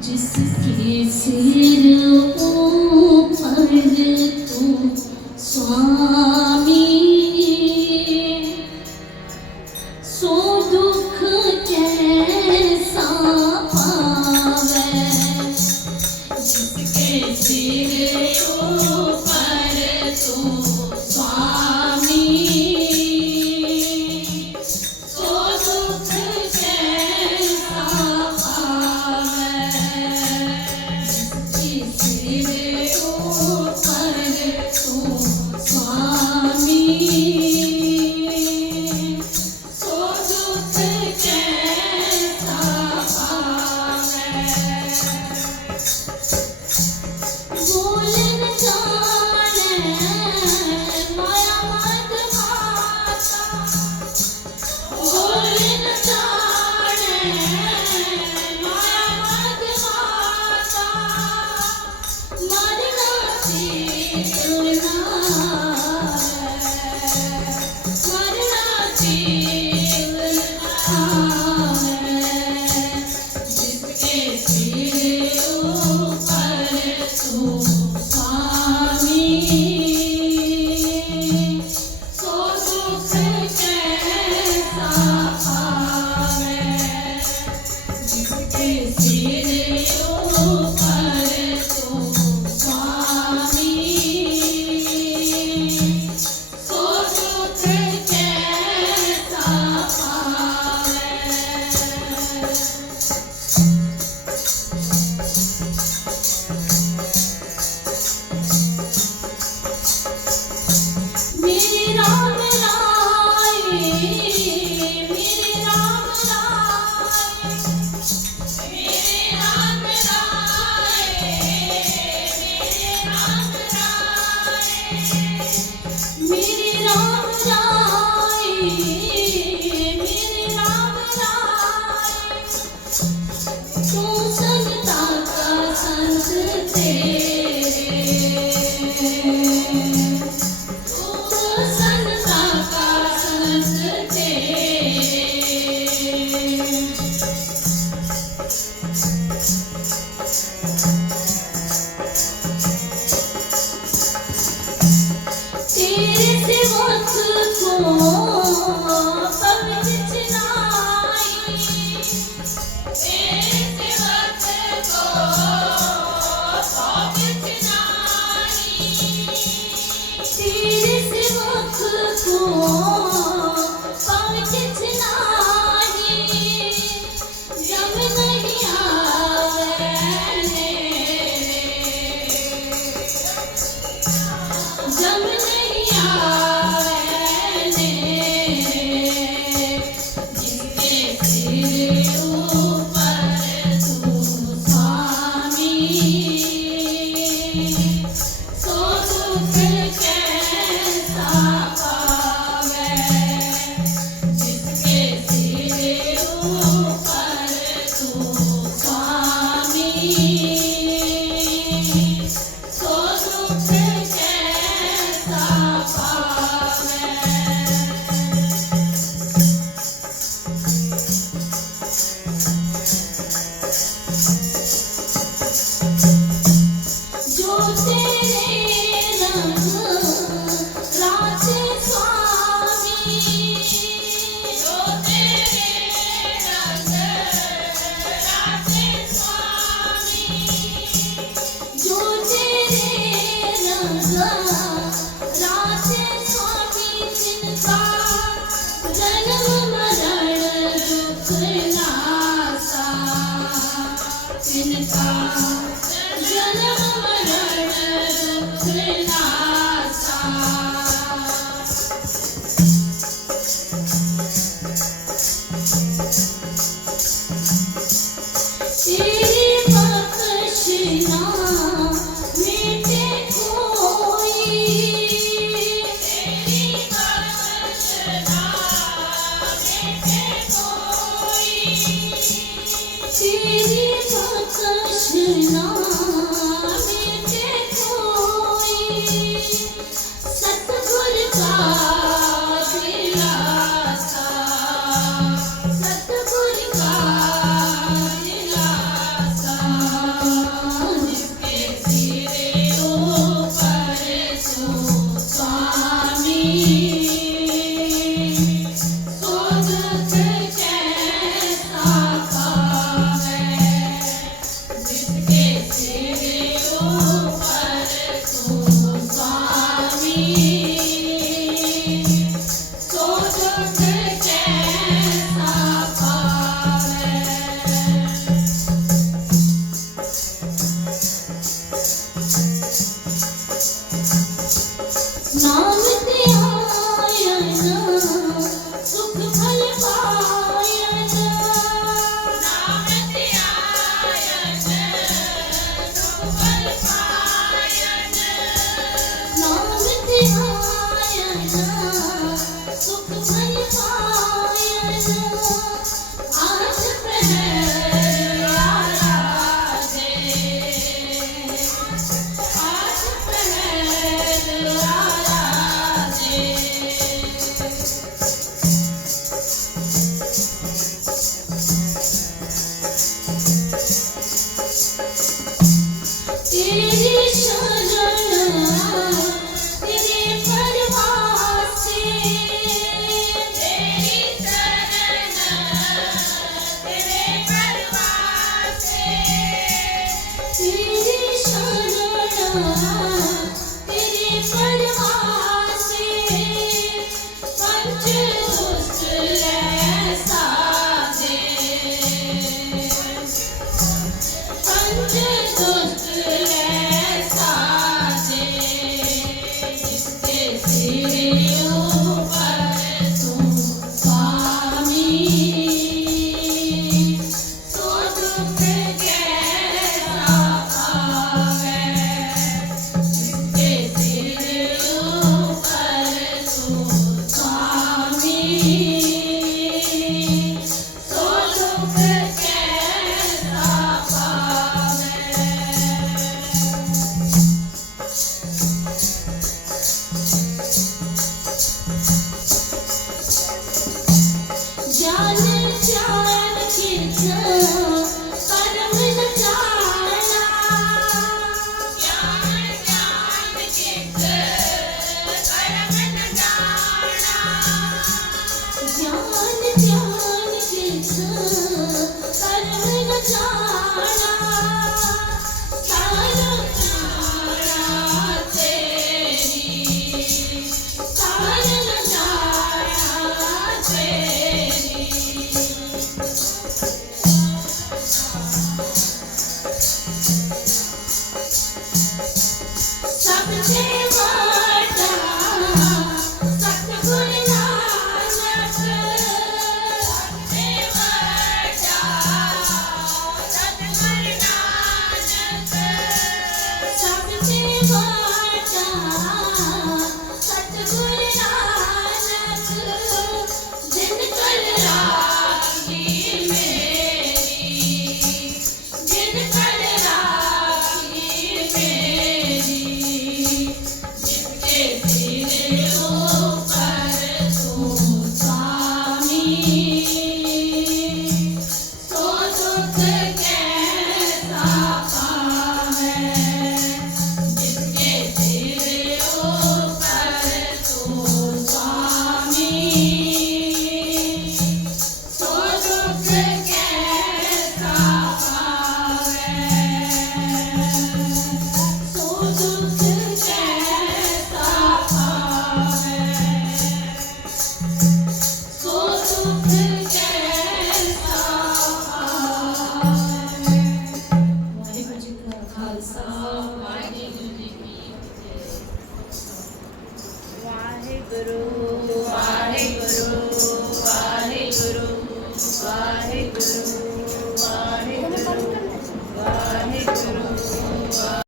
Disse que se não see me. Yes.